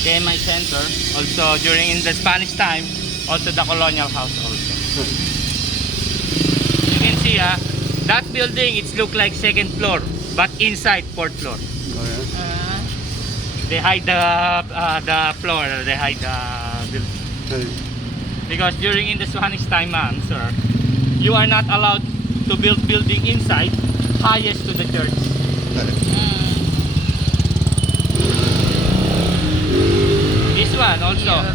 KMI Center. Also during in the Spanish time, also the colonial house also. You can see that building, it look like second floor, but inside fourth floor. Oh, yeah. They hide the floor, they hide the building. Hey. Because during in the Spanish time, ma'am, sir, you are not allowed to build building inside, highest to the church. This one also,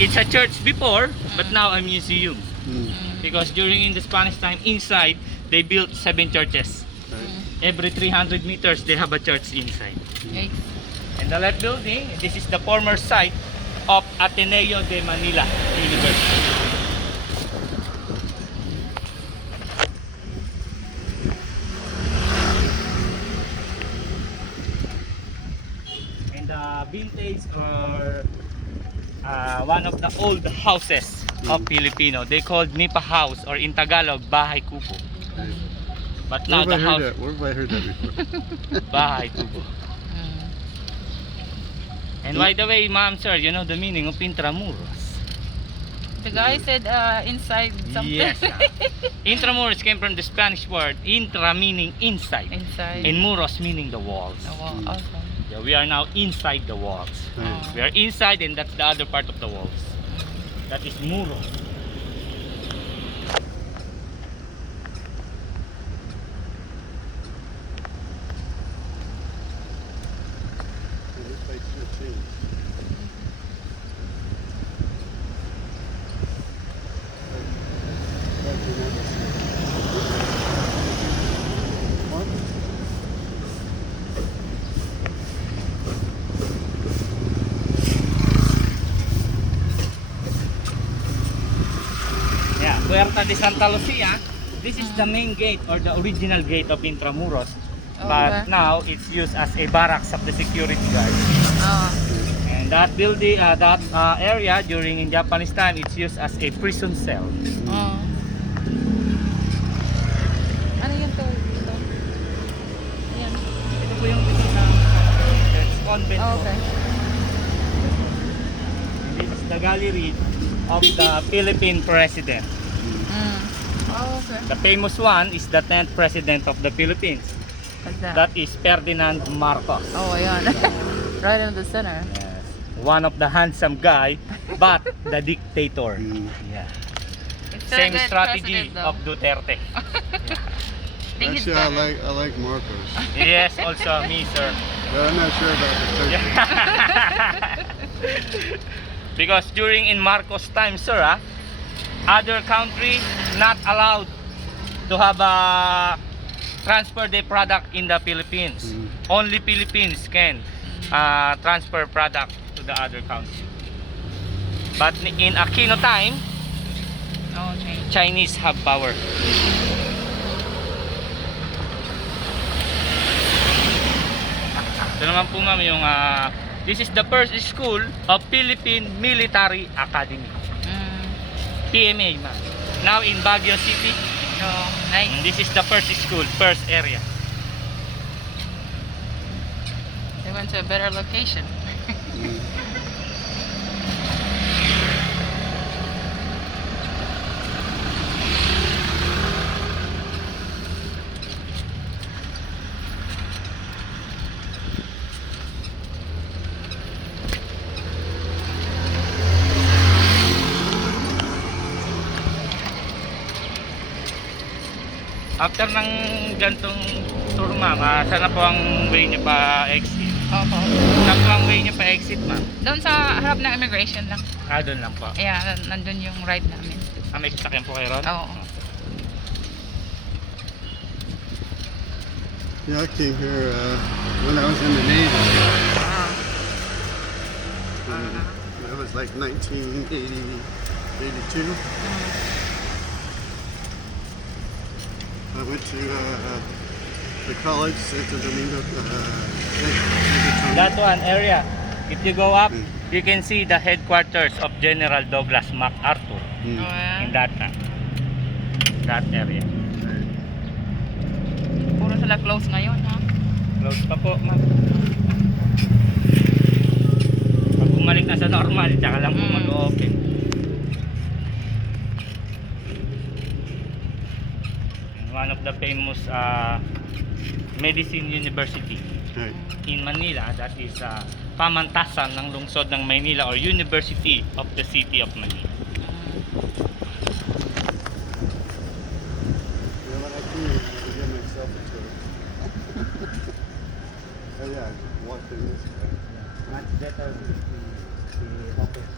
it's a church before, but now a museum. Because during in the Spanish time, inside they built 7 churches. Every 300 meters they have a church inside. And the left building, this is the former site of Ateneo de Manila University. And the vintage or one of the old houses of Filipino, they called Nipa House, or in Tagalog, Bahay Kubo. But now the house, where have I heard that before? Bahay Kubo. And by the way, ma'am, sir, you know the meaning of Intramuros? The guy said inside something. Yes. Intramuros came from the Spanish word intra, meaning inside, Inside. and muros meaning the walls. The wall. Also. Yeah, we are now inside the walls. We are inside, and that's the other part of the walls. That is muro. Puerta de Santa Lucia. This is the main gate, or the original gate of Intramuros. But now it's used as a barracks of the security guards. And that building, that area during in Japanese time, it's used as a prison cell. Ano yun to? Ayan. Ito po yung convent. Okay. This is the gallery of the Philippine president. Okay. The famous one is the 10th president of the Philippines. What's that? That is Ferdinand Marcos. Oh, ayan. Right in the center. Yes. One of the handsome guy, but the dictator. Yeah. It's Same a good strategy president, though. of Duterte. Think it's Actually, better. I like Marcos, Yes, also me, sir. but I'm not sure about the turkey. Because during in Marcos time, sir, other country not allowed to have transfer their product in the Philippines. Only Philippines can transfer product to the other country. But in Aquino time, Chinese have power. Ito naman po, ma'am, yung this is the first school of Philippine Military Academy. PMA, ma'am. Now in Baguio City. Nice. This is the first school, first area. They went to a better location. After ng gantong tour, ma'am, saan na po ang way niyo pa exit? Opo. Saan po ang way niyo pa exit, ma'am? Doon sa harap ng immigration lang. Doon lang po. Yeah, nandun yung ride namin. May sasakyan po kayo ron? Oo. Yeah, I came here when I was in the Navy. That was like 1980, 82. I went to the college, Santo Domingo. That one area, if you go up, you can see the headquarters of General Douglas MacArthur in that area. Puro sila close ngayon, ha? Close pa po, ma'am. famous Medicine University Right. in Manila. That is pamantasan ng lungsod ng Maynila or University of the City of Manila. Yeah, when I came here, I give myself a tour. Oh yeah, I walked in this way. Much better the office.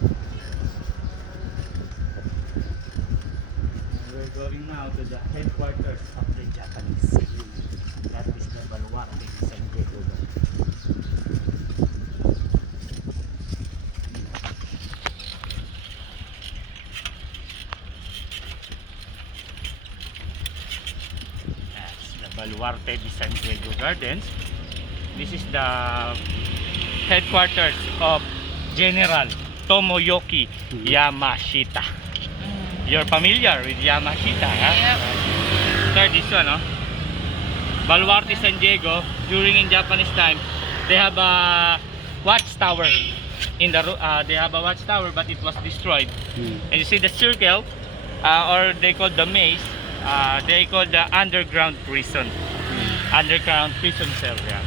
We're going now to the headquarters of the Japanese. That is the Baluarte de San Diego. That's the Baluarte de San Diego Gardens. This is the headquarters of General Tomoyoki Yamashita. You're familiar with Yamashita, huh? Yep. Sir, this one, no? Baluarte San Diego, during in Japanese time, they have a watchtower. They have a watchtower, but it was destroyed. And you see the circle, or they call the maze, they call the underground prison. Underground prison cell, yeah.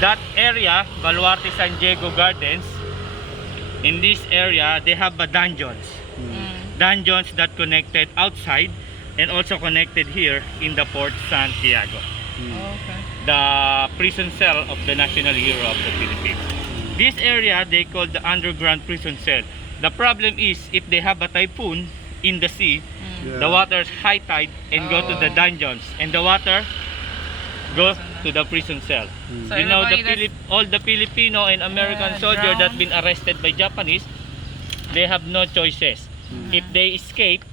That area, Baluarte San Diego Gardens, in this area, they have dungeons. Dungeons that connected outside and also connected here in the Port Santiago. Okay. The prison cell of the national hero of the Philippines. This area they call the underground prison cell. The problem is if they have a typhoon in the sea, Yeah. the water's high tide and go to the dungeons, and the water goes to the prison cell. So You know, everybody all the Filipino and American soldiers that drowned. been arrested by Japanese, they have no choices. If they escape,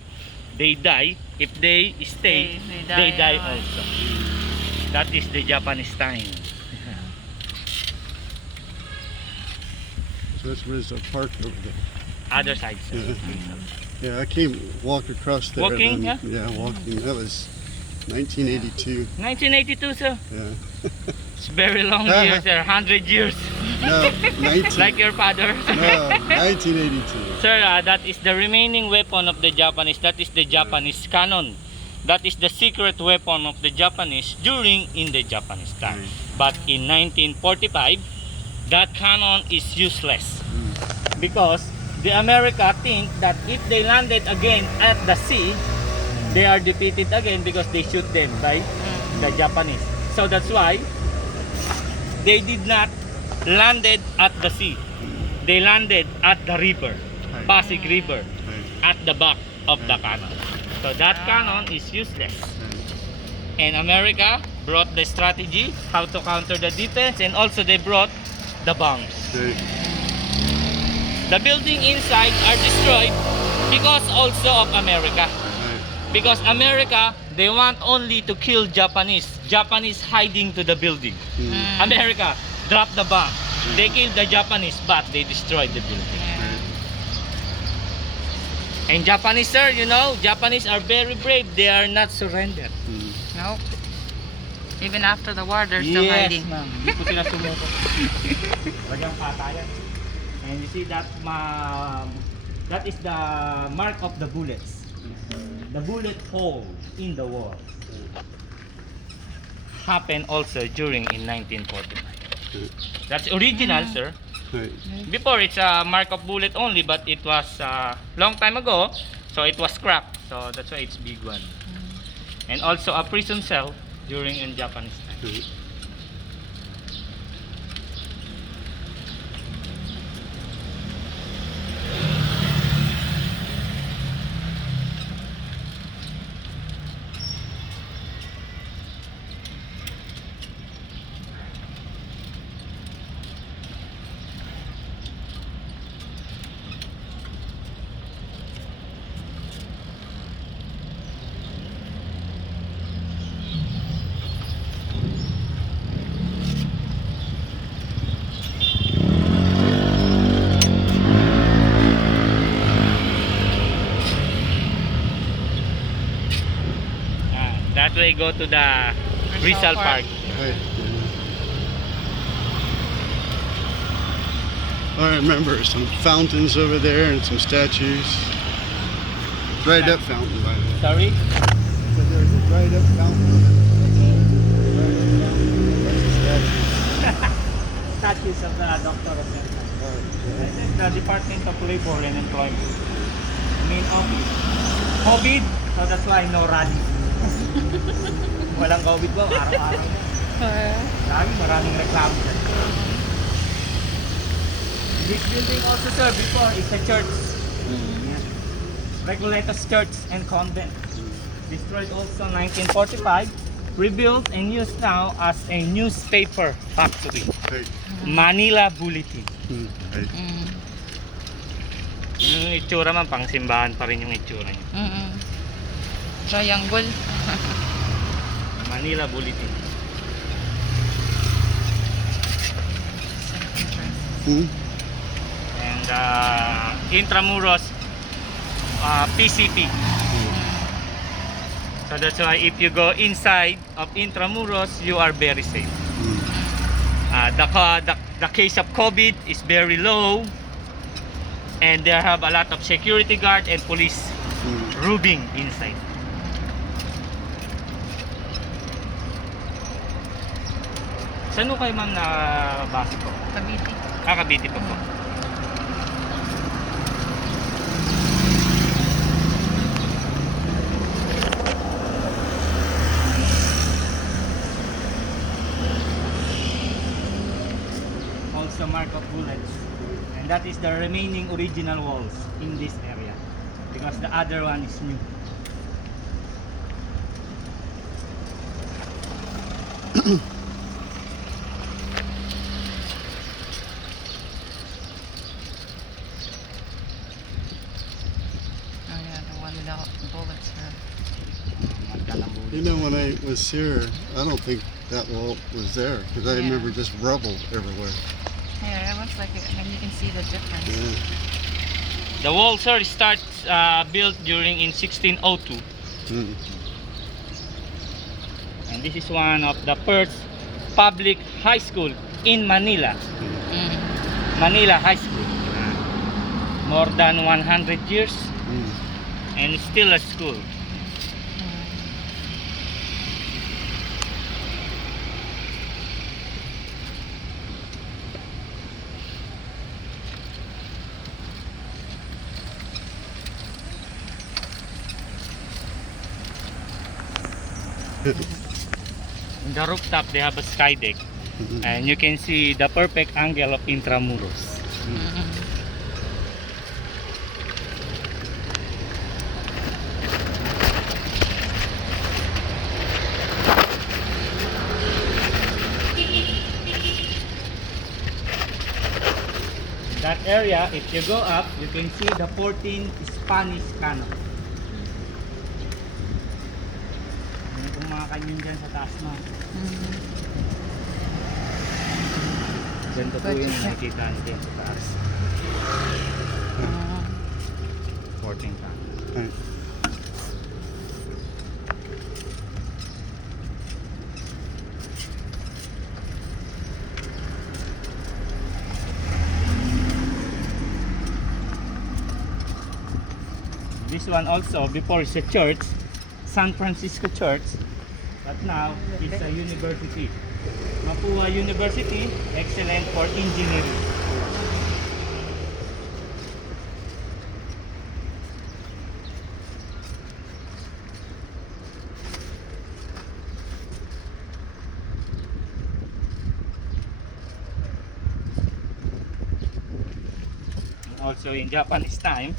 they die. If they stay, they die also. That is the Japanese time. So this was a park over there. Other side, sir. Yeah, I walked across there. Walking, then, yeah, walking. That was 1982. 1982, sir. Yeah. It's very long years, sir. 100 years. No, 19. Like your father. No, 1982. Sir, that is the remaining weapon of the Japanese. That is the Japanese cannon. That is the secret weapon of the Japanese during in the Japanese time. But in 1945, that cannon is useless because the America think that if they landed again at the sea, they are defeated again because they shoot them by the Japanese. So that's why they did not landed at the sea. They landed at the river, Pasig River, at the back of the cannon. So that cannon is useless. And America brought the strategy how to counter the defense, and also they brought the bombs. Right. The building inside are destroyed because also of America. Because America, they want only to kill Japanese. Japanese hiding to the building. America drop the bomb. They kill the Japanese, but they destroy the building. And Japanese, sir, you know, Japanese are very brave. They are not surrendered. Nope. Even after the war, they're still hiding. ma'am. Hindi po sila sumuko. Walang patayan. And you see that, that is the mark of the bullets. The bullet hole in the wall happened also during in 1945. That's original, sir. Right. Before it's a mark of bullet only, but it was long time ago, so it was scrapped. So that's why it's big one. And also a prison cell during in Japanese time. That way go to the Rizal Park. Right. I remember some fountains over there and some statues. Dried up fountain, by the way. Sorry? So there's a dried up fountain. statues of the Doctor of Dental. This is the Department of Labor and Employment. Main office. COVID, so that's why no rally. Walang COVID ba? Araw-araw na. Maraming reklamo. This building also, sir, before is a church. Yeah. Recoletos Church and Convent. Destroyed also 1945. Rebuilt and used now as a newspaper factory. Right. Manila Bulletin. Right. Yung itsura man, pang simbahan pa rin yung itsura niya. Triangle. Manila Bulletin. And Intramuros PCP. So that's why if you go inside of Intramuros, you are very safe. The case of COVID is very low, and there have a lot of security guard and police roving inside. Saan kayo ma'am na base po? Cavite. Cavite po po. Also mark of bullets, and that is the remaining original walls in this area because the other one is new. Bullets here. You know, when I was here, I don't think that wall was there because I remember just rubble everywhere. Yeah, it looks like it, and you can see the difference. Yeah. The wall, sir, starts built during in 1602, and this is one of the first public high school in Manila. Manila High School. More than 100 years, and still a school. In the rooftop, they have a sky deck, and you can see the perfect angle of Intramuros. That area, if you go up, you can see the 14 Spanish cannon. Yung mga kanyon dyan sa taas mo. Ganito po yung nakikita natin sa taas. 14 cannon. Right. This one also, before it's a church, San Francisco Church, but now it's a university. Mapua University, excellent for engineering. Also in Japanese time,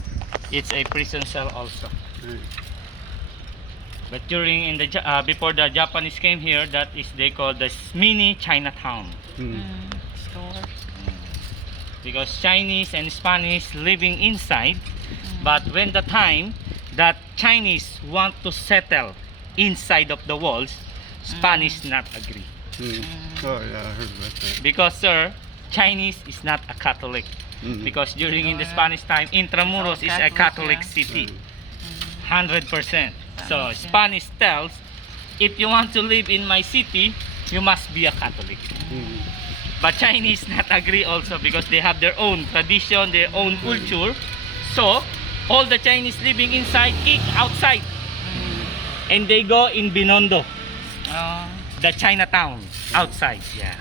it's a prison cell also. But during in the before the Japanese came here, that is they call the mini Chinatown. Store. Because Chinese and Spanish living inside, but when the time that Chinese want to settle inside of the walls, Spanish not agree. Oh yeah, I heard about that. Because sir, Chinese is not a Catholic. Because during in the Spanish time, Intramuros is a Catholic city, 100%. So Spanish tells, if you want to live in my city, you must be a Catholic. But Chinese not agree also because they have their own tradition, their own culture. So all the Chinese living inside kick outside, and they go in Binondo, the Chinatown outside. Yeah.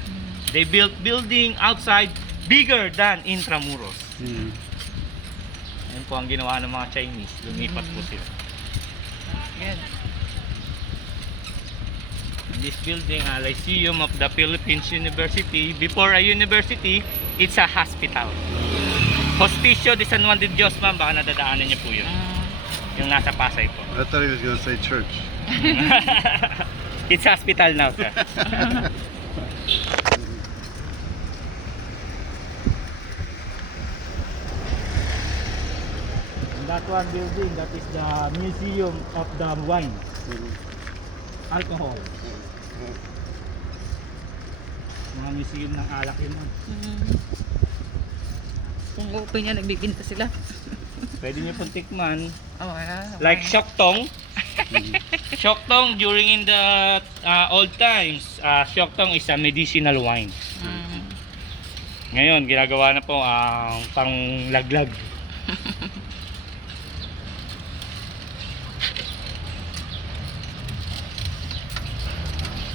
They built building outside bigger than Intramuros. Yan po ang ginawa ng mga Chinese. Lumipat po sila. Good. This building, Lyceum of the Philippines University. Before a university, it's a hospital. Hospicio de San Juan de Dios, ma'am. Baka nadadaanan niyo po yun. Yung nasa Pasay po. I thought he was gonna say church. It's hospital now, sir. That one building, that is the Museum of the Wine. Alcohol. Mga museum ng alak yun. Kung open yan, nagbibinta sila. Pwede nyo pong tikman. Oh, yeah. Like Shoktong. Shoktong during in the old times, Shoktong is a medicinal wine. Ngayon, ginagawa na po ang panglaglag.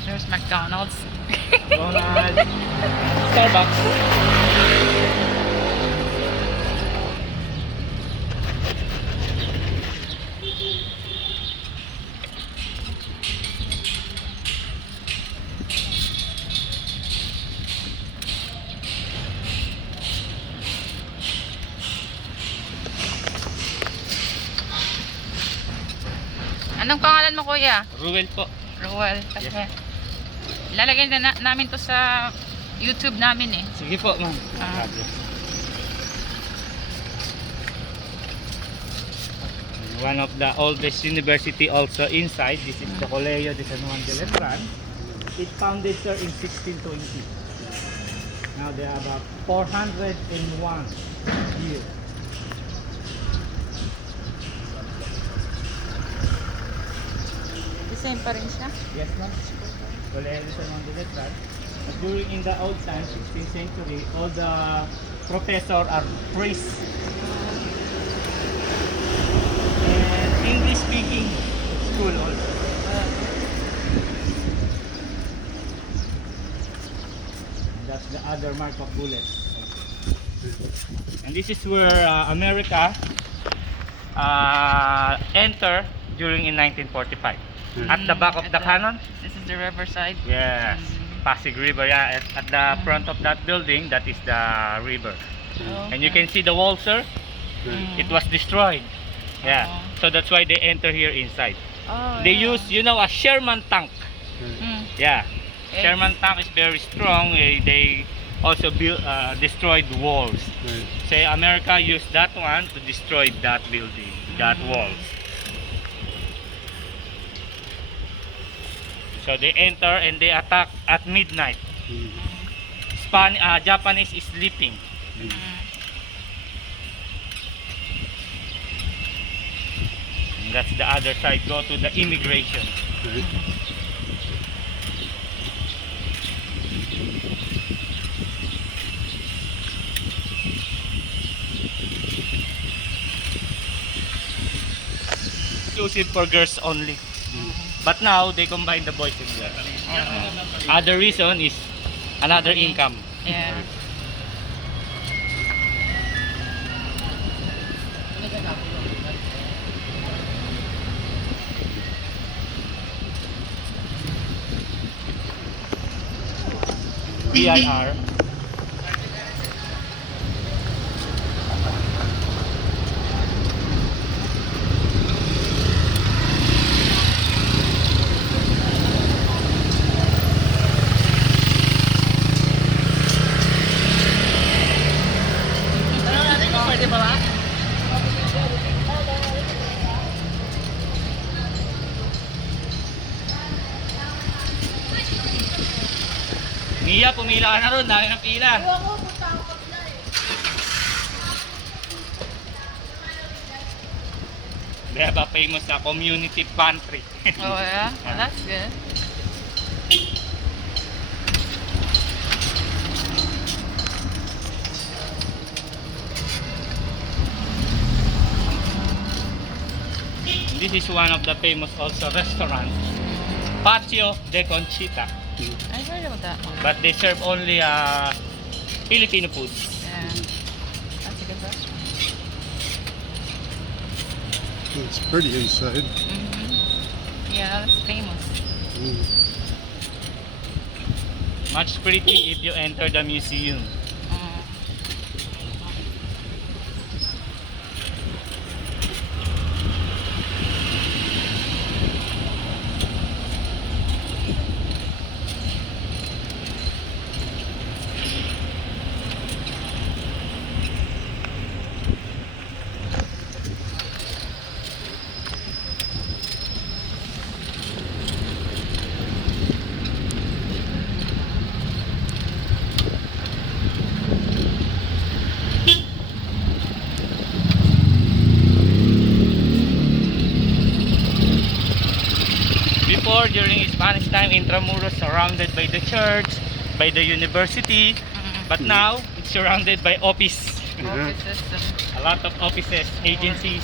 There's McDonald's. Donald. Starbucks. Anong pangalan mo, kuya? Ruel po. Ruel. Kasi lalagyan na namin to sa YouTube namin eh. Sige po, ma'am. One of the oldest university also inside. This is the Colegio de San Juan de Letran. It founded, sir, in 1620. Now they have about 401 years. The same pa rin siya? Yes, ma'am. Colegio de San Juan de Letran. During in the old times, 16th century, all the professors are priests. And English speaking school also. That's the other mark of bullets. And this is where America entered during in 1945. At the back of the cannon. This is the riverside. Yes. Pasig River, yeah. At the front of that building, that is the river. Oh, And you can see the wall, sir. It was destroyed. Yeah. So that's why they enter here inside. Oh, They yeah. use, you know, a Sherman tank. Yeah. Okay. Sherman tank is very strong. They also build, destroyed walls. Say America used that one to destroy that building, that walls. So they enter and they attack at midnight. Japanese is sleeping. And that's the other side. Go to the immigration. Exclusive for girls only. But now they combine the boys and girls. Other reason is another income. Yeah. BIR. Pwede ba ba? Mia, pumila ka na ron. Dami ng pila. They have a famous community pantry. Oh yeah? Well, that's good. This is one of the famous also restaurants, Patio de Conchita. I heard about that one. But they serve only Filipino food. Yeah. That's a good restaurant. It's pretty inside. Yeah, that's famous. Mm. Much pretty if you enter the museum. Before, during Spanish time, Intramuros surrounded by the church, by the university, but now it's surrounded by office. Yeah. Office system. A lot of offices, agencies.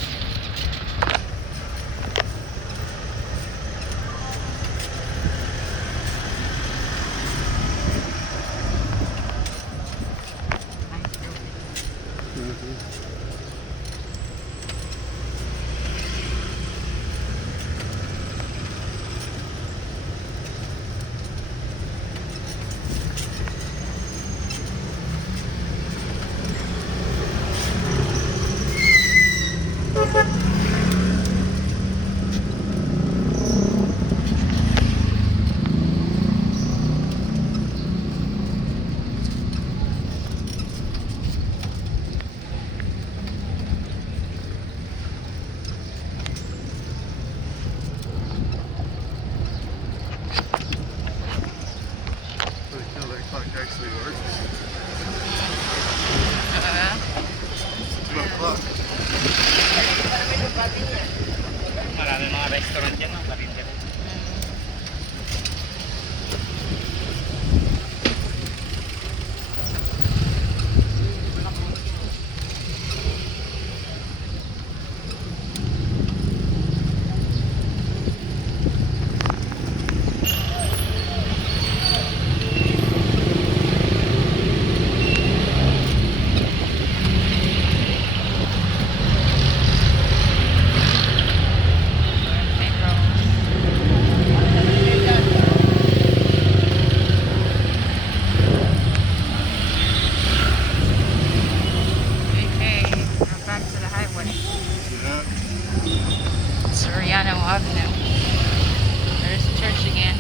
Mhm. How that clock actually works. 2 o'clock. Marami mga restaurant dyan, mga karinderya. Yeah. Avenue. There's the church again.